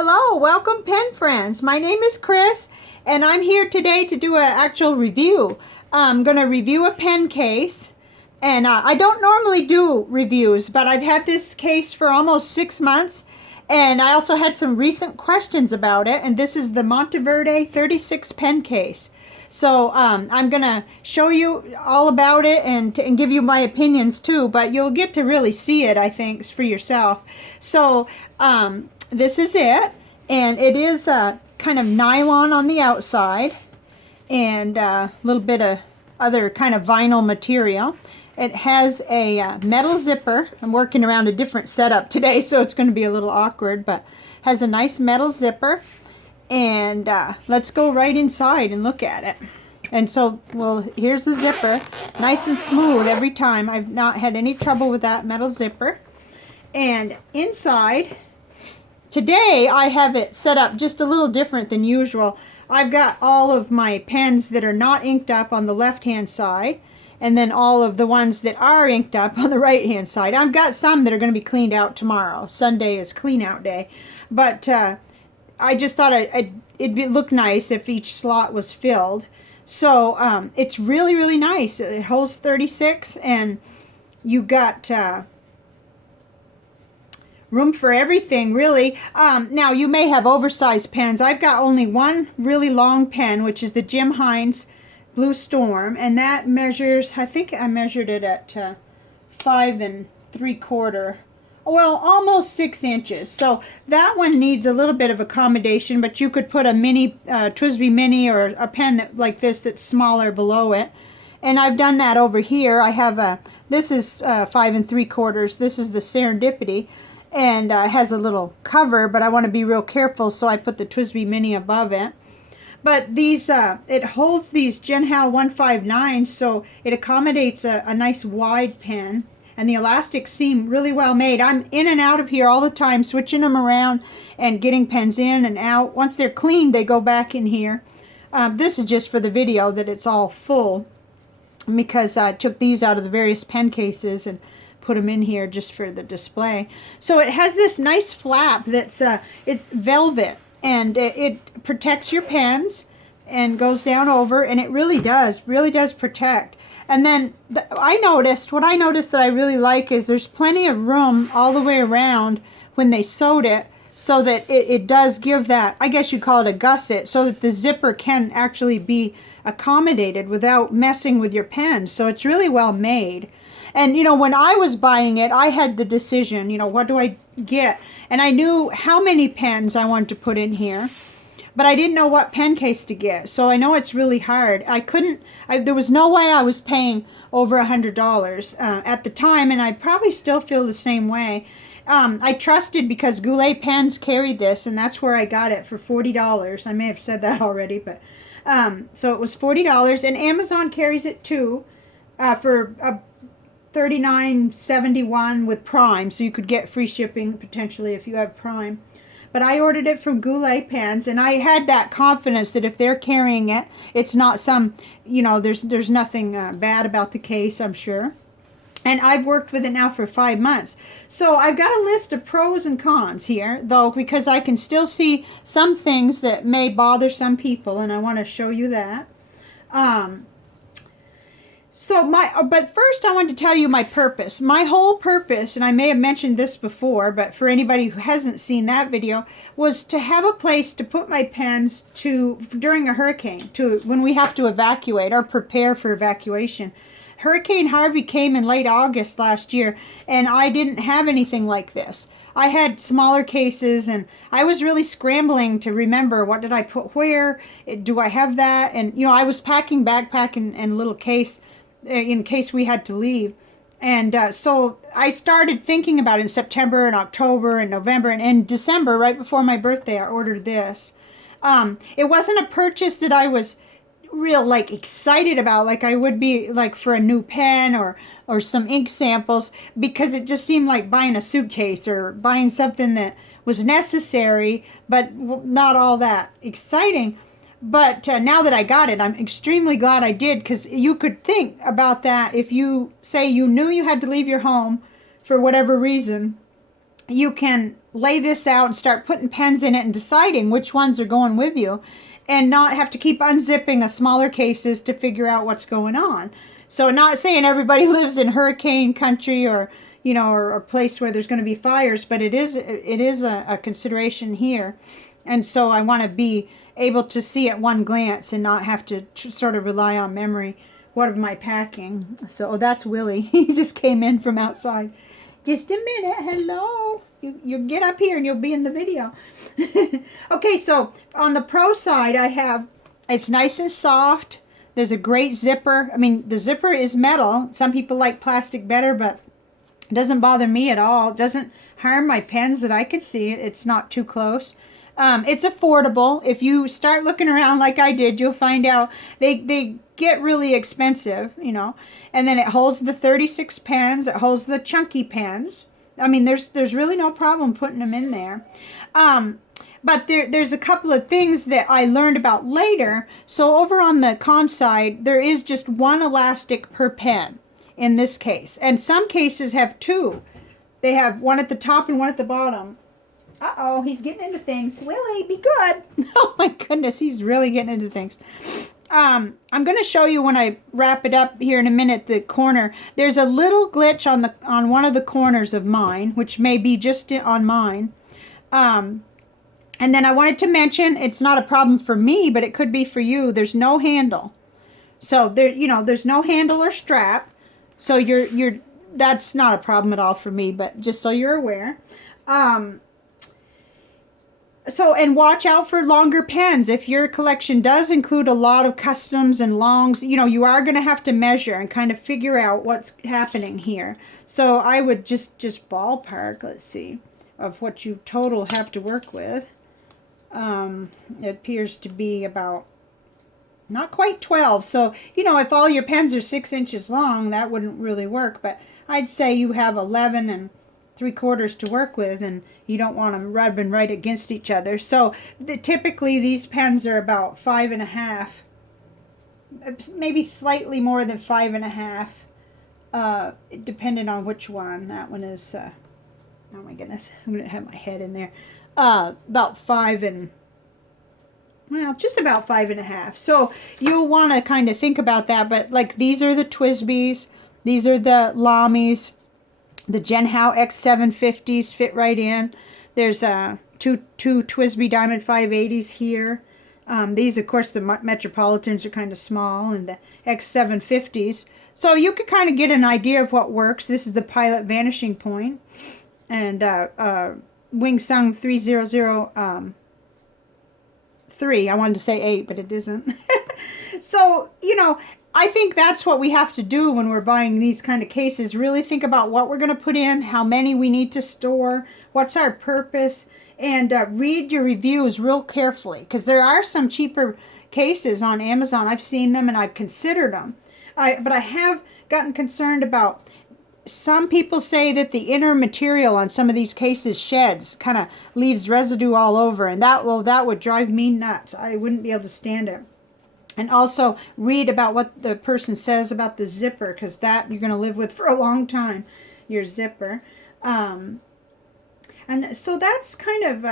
Hello, welcome pen friends. My name is Chris and I'm here today to do an actual review. I'm going to review a pen case, and I don't normally do reviews, but I've had this case for almost 6 months, and I also had some recent questions about it, and this is the Monteverde 36 pen case. So I'm going to show you all about it and give you my opinions too, but you'll get to really see it, I think, for yourself. So this is it, and it is kind of nylon on the outside and a little bit of other kind of vinyl material. It has a metal zipper. I'm working around a different setup today, so it's going to be a little awkward, but has a nice metal zipper. And let's go right inside and look at it. And so, well, here's the zipper, nice and smooth every time. I've not had any trouble with that metal zipper. And inside, today I have it set up just a little different than usual. I've got all of my pens that are not inked up on the left hand side, and then all of the ones that are inked up on the right hand side. I've got some that are going to be cleaned out tomorrow. Sunday is clean out day. But I just thought it'd look nice if each slot was filled. So it's really, really nice. It holds 36, and you got room for everything, really. Now, you may have oversized pens. I've got only one really long pen, which is the Jinhao Blue Storm, and that measures, I think I measured it at 5 3/4. Well, almost 6 inches. So that one needs a little bit of accommodation, but you could put a mini TWSBI Mini or a pen like this that's smaller below it. And I've done that over here. I have this is 5 3/4. This is the Serendipity, and has a little cover, but I want to be real careful, so I put the TWSBI Mini above it. But these, it holds these Jinhao 159, so it accommodates a nice wide pen. And the elastics seem really well made. I'm in and out of here all the time, switching them around and getting pens in and out. Once they're cleaned, they go back in here. This is just for the video that it's all full, because I took these out of the various pen cases and put them in here just for the display. So it has this nice flap that's it's velvet, and it protects your pens and goes down over, and it really does protect. And then what I noticed that I really like is there's plenty of room all the way around when they sewed it, so that it does give that, I guess you'd call it a gusset, so that the zipper can actually be accommodated without messing with your pen. So it's really well made. And you know, when I was buying it, I had the decision, you know, what do I get? And I knew how many pens I wanted to put in here, but I didn't know what pen case to get. So I know it's really hard. There was no way I was paying over $100 at the time, and I probably still feel the same way. I trusted because Goulet Pens carried this, and that's where I got it for $40. I may have said that already, but so it was $40, and Amazon carries it too for $39.71 with Prime, so you could get free shipping potentially if you have Prime. But I ordered it from Goulet Pens, and I had that confidence that if they're carrying it, it's not some, you know, there's nothing bad about the case, I'm sure. And I've worked with it now for 5 months. So I've got a list of pros and cons here, though, because I can still see some things that may bother some people, and I want to show you that. But first I want to tell you my purpose. My whole purpose, and I may have mentioned this before, but for anybody who hasn't seen that video, was to have a place to put my pens during a hurricane, when we have to evacuate or prepare for evacuation. Hurricane Harvey came in late August last year, and I didn't have anything like this. I had smaller cases, and I was really scrambling to remember what did I put where, do I have that, and you know, I was packing backpack and a little case in case we had to leave. And so I started thinking about it in September and October and November, and in December, right before my birthday, I ordered this. It wasn't a purchase that I was real excited about, like I would be like for a new pen or some ink samples, because it just seemed like buying a suitcase or buying something that was necessary but not all that exciting. But now that I got it, I'm extremely glad I did, because you could think about that if you say you knew you had to leave your home for whatever reason, you can lay this out and start putting pens in it and deciding which ones are going with you, and not have to keep unzipping a smaller cases to figure out what's going on. So not saying everybody lives in hurricane country or, you know, or a place where there's going to be fires, but it is a consideration here. And so I want to be able to see at one glance and not have to sort of rely on memory. What am I packing? So that's Willie. He just came in from outside. Just a minute. Hello. You get up here and you'll be in the video. Okay, so on the pro side, I have, it's nice and soft. There's a great zipper. I mean, the zipper is metal. Some people like plastic better, but it doesn't bother me at all. It doesn't harm my pens that I can see. It's not too close. It's affordable. If you start looking around like I did, you'll find out they get really expensive, you know. And then it holds the 36 pens. It holds the chunky pens. I mean, there's really no problem putting them in there. But there's a couple of things that I learned about later. So over on the con side, there is just one elastic per pen in this case. And some cases have two. They have one at the top and one at the bottom. Uh-oh, he's getting into things. Willie, be good. Oh my goodness, he's really getting into things. I'm going to show you when I wrap it up here in a minute, the corner. There's a little glitch on one of the corners of mine, which may be just on mine. And then I wanted to mention, it's not a problem for me, but it could be for you. There's no handle. So there, you know, there's no handle or strap. So that's not a problem at all for me, but just so you're aware. So, and watch out for longer pens. If your collection does include a lot of customs and longs, you know, you are going to have to measure and kind of figure out what's happening here. So I would just ballpark, let's see, of what you total have to work with. It appears to be about not quite 12. So, you know, if all your pens are 6 inches long, that wouldn't really work. But I'd say you have 11 3/4 to work with, and you don't want them rubbing right against each other. So typically these pens are about 5.5, maybe slightly more than 5.5, depending on which one. That one is, oh my goodness, I'm going to have my head in there. About 5 and, well, just about 5.5. So you'll want to kind of think about that. But like these are the Twisbys, these are the Lamies. The Jinhao X750s fit right in. There's two Twisby Diamond 580s here. These, of course, the Metropolitans are kind of small, and the X750s. So you could kind of get an idea of what works. This is the Pilot Vanishing Point. And Wing Sung 3003. I wanted to say 8, but it isn't. So, you know, I think that's what we have to do when we're buying these kind of cases. Really think about what we're going to put in, how many we need to store, what's our purpose, and read your reviews real carefully, because there are some cheaper cases on Amazon. I've seen them and I've considered them. But I have gotten concerned about, some people say that the inner material on some of these cases sheds, kind of leaves residue all over, and that would drive me nuts. I wouldn't be able to stand it. And also read about what the person says about the zipper, because that you're going to live with for a long time, your zipper. And so that's kind of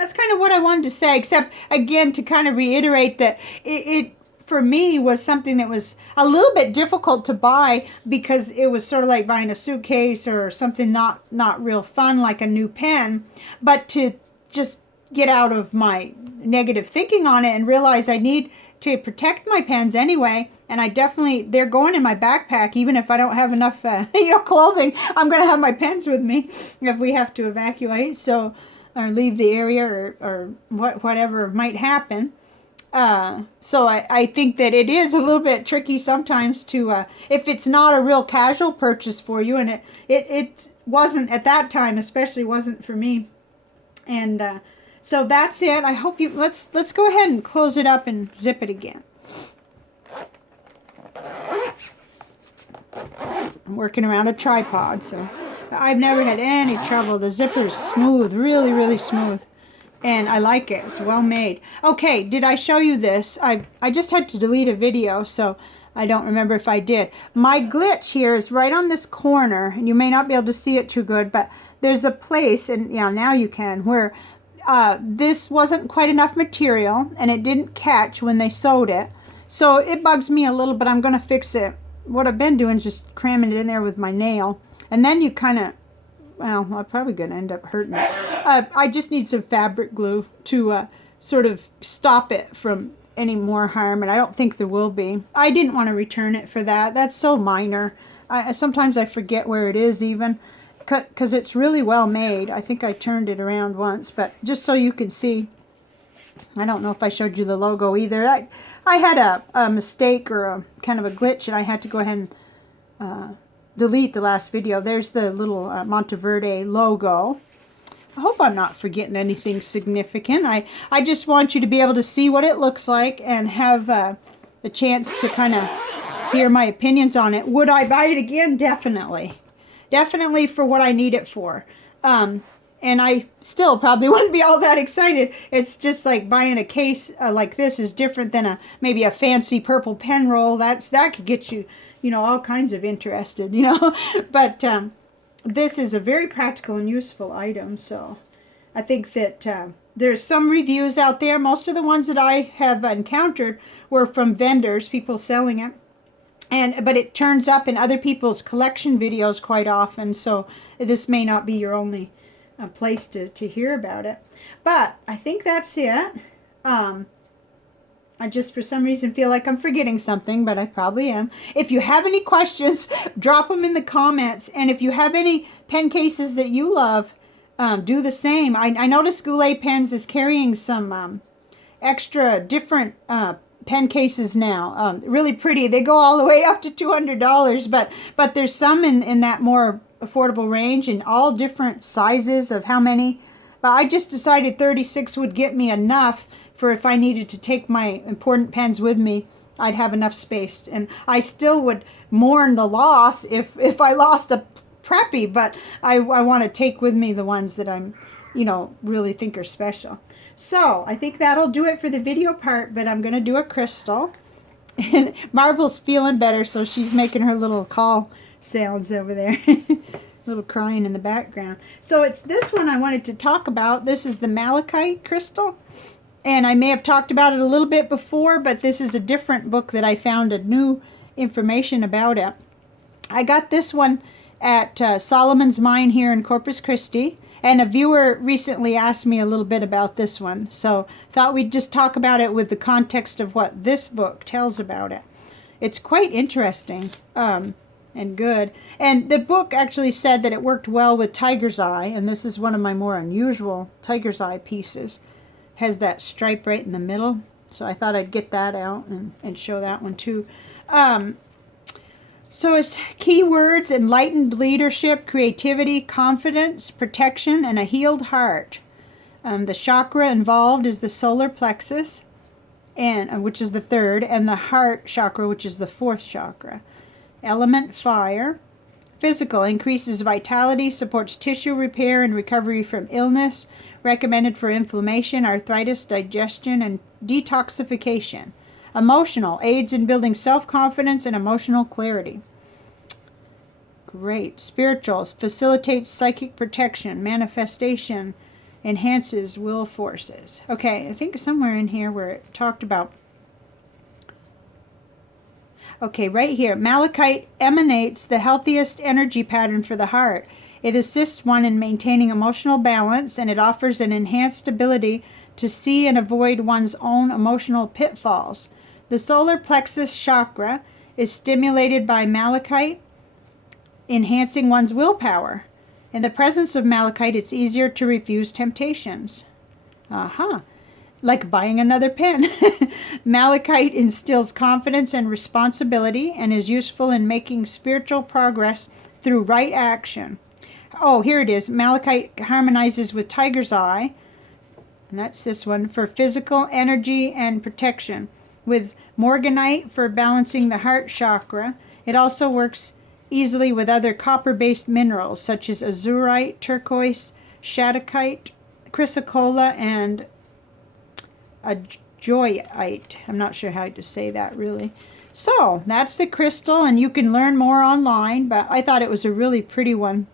what I wanted to say, except again to kind of reiterate that it for me was something that was a little bit difficult to buy, because it was sort of like buying a suitcase or something not real fun like a new pen, but to just get out of my negative thinking on it and realize I need to protect my pens anyway, and they're going in my backpack even if I don't have enough clothing. I'm going to have my pens with me if we have to evacuate, or leave the area, or whatever might happen. So I think that it is a little bit tricky sometimes to, if it's not a real casual purchase for you, and it wasn't at that time, especially wasn't for me. And so that's it. I hope you, let's go ahead and close it up and zip it again. I'm working around a tripod, so I've never had any trouble. The zipper's smooth, really, really smooth. And I like it. It's well made. Okay, did I show you this? I just had to delete a video, so I don't remember if I did. My glitch here is right on this corner, and you may not be able to see it too good, but there's a place, and yeah, now you can, where this wasn't quite enough material, and it didn't catch when they sewed it. So it bugs me a little, but I'm going to fix it. What I've been doing is just cramming it in there with my nail, and then you kind of, well, I'm probably going to end up hurting it. I just need some fabric glue to sort of stop it from any more harm, and I don't think there will be. I didn't want to return it for that. That's so minor. Sometimes I forget where it is even, because it's really well made. I think I turned it around once, but just so you can see. I don't know if I showed you the logo either. I had a mistake or a kind of a glitch, and I had to go ahead and delete the last video. There's the little Monteverde logo. I hope I'm not forgetting anything significant. I just want you to be able to see what it looks like and have the chance to kind of hear my opinions on it. Would I buy it again? Definitely. Definitely for what I need it for. And I still probably wouldn't be all that excited. It's just like buying a case like this is different than maybe a fancy purple pen roll. That could get you, all kinds of interested, But this is a very practical and useful item, so I think that there's some reviews out there. Most of the ones that I have encountered were from vendors, people selling it. But it turns up in other people's collection videos quite often, so this may not be your only place to hear about it. But I think that's it. I just for some reason feel like I'm forgetting something, but I probably am. If you have any questions, drop them in the comments. And if you have any pen cases that you love, do the same. I noticed Goulet Pens is carrying some extra different pen cases now. Really pretty. They go all the way up to $200, but there's some in that more affordable range in all different sizes of how many. But I just decided 36 would get me enough for if I needed to take my important pens with me, I'd have enough space. And I still would mourn the loss if I lost a preppy, but I want to take with me the ones that I'm, really think are special. So I think that'll do it for the video part, but I'm going to do a crystal. And Marble's feeling better, so she's making her little call sounds over there. Little crying in the background. So it's this one I wanted to talk about. This is the Malachite crystal. And I may have talked about it a little bit before, but this is a different book that I found a new information about it. I got this one at Solomon's Mine here in Corpus Christi, and a viewer recently asked me a little bit about this one, so thought we'd just talk about it with the context of what this book tells about it. It's quite interesting and good. And the book actually said that it worked well with tiger's eye, and this is one of my more unusual tiger's eye pieces. Has that stripe right in the middle, so I thought I'd get that out and show that one too. So it's keywords: enlightened leadership, creativity, confidence, protection, and a healed heart. The chakra involved is the solar plexus, and which is the third, and the heart chakra, which is the fourth chakra. Element fire. Physical: increases vitality, supports tissue repair and recovery from illness, recommended for inflammation, arthritis, digestion, and detoxification. Emotional: aids in building self-confidence and emotional clarity. Great. Spiritual: facilitates psychic protection, manifestation, enhances will forces. Okay, I think somewhere in here where it talked about. Okay, right here. Malachite emanates the healthiest energy pattern for the heart. It assists one in maintaining emotional balance, and it offers an enhanced ability to see and avoid one's own emotional pitfalls. The solar plexus chakra is stimulated by malachite, enhancing one's willpower. In the presence of malachite, it's easier to refuse temptations. Like buying another pen. Malachite instills confidence and responsibility and is useful in making spiritual progress through right action. Oh, here it is. Malachite harmonizes with tiger's eye, and that's this one, for physical energy and protection. With morganite for balancing the heart chakra. It also works easily with other copper-based minerals such as azurite, turquoise, shadokite, chrysocolla, and a joyite. I'm not sure how to say that really. So that's the crystal, and you can learn more online, but I thought it was a really pretty one.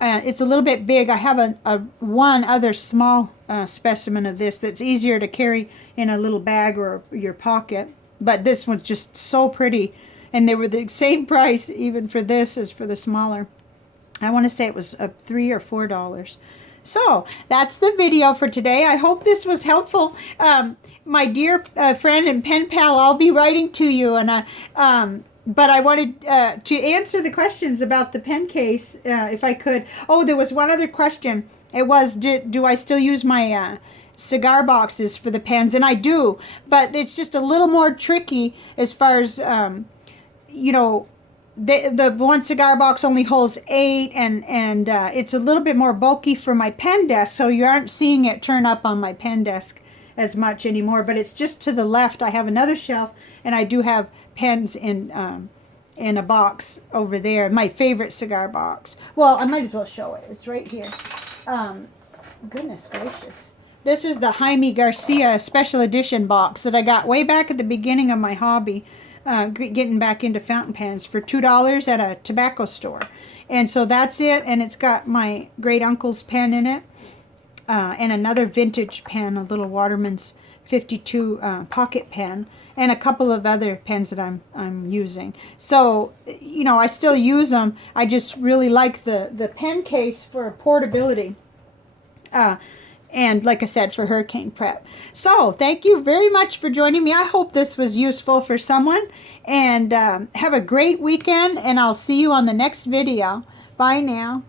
It's a little bit big. I have a one other small specimen of this that's easier to carry in a little bag or your pocket. But this one's just so pretty. And they were the same price even for this as for the smaller. I want to say it was $3 or $4. So that's the video for today. I hope this was helpful. My dear friend and pen pal, I'll be writing to you, and but I wanted to answer the questions about the pen case if I could. Oh, there was one other question. It was, do I still use my cigar boxes for the pens? And I do, but it's just a little more tricky as far as, you know, the one cigar box only holds 8, and it's a little bit more bulky for my pen desk, so you aren't seeing it turn up on my pen desk as much anymore. But it's just to the left. I have another shelf, and I do have pens in a box over there, my favorite cigar box. Well, I might as well show it. It's right here. Goodness gracious. This is the Jaime Garcia special edition box that I got way back at the beginning of my hobby, getting back into fountain pens for $2 at a tobacco store. And so that's it, and it's got my great uncle's pen in it, and another vintage pen, a little Waterman's 52 pocket pen, and a couple of other pens that I'm using. So, you know, I still use them. I just really like the pen case for portability. And like I said, for hurricane prep. So thank you very much for joining me. I hope this was useful for someone. And have a great weekend, and I'll see you on the next video. Bye now.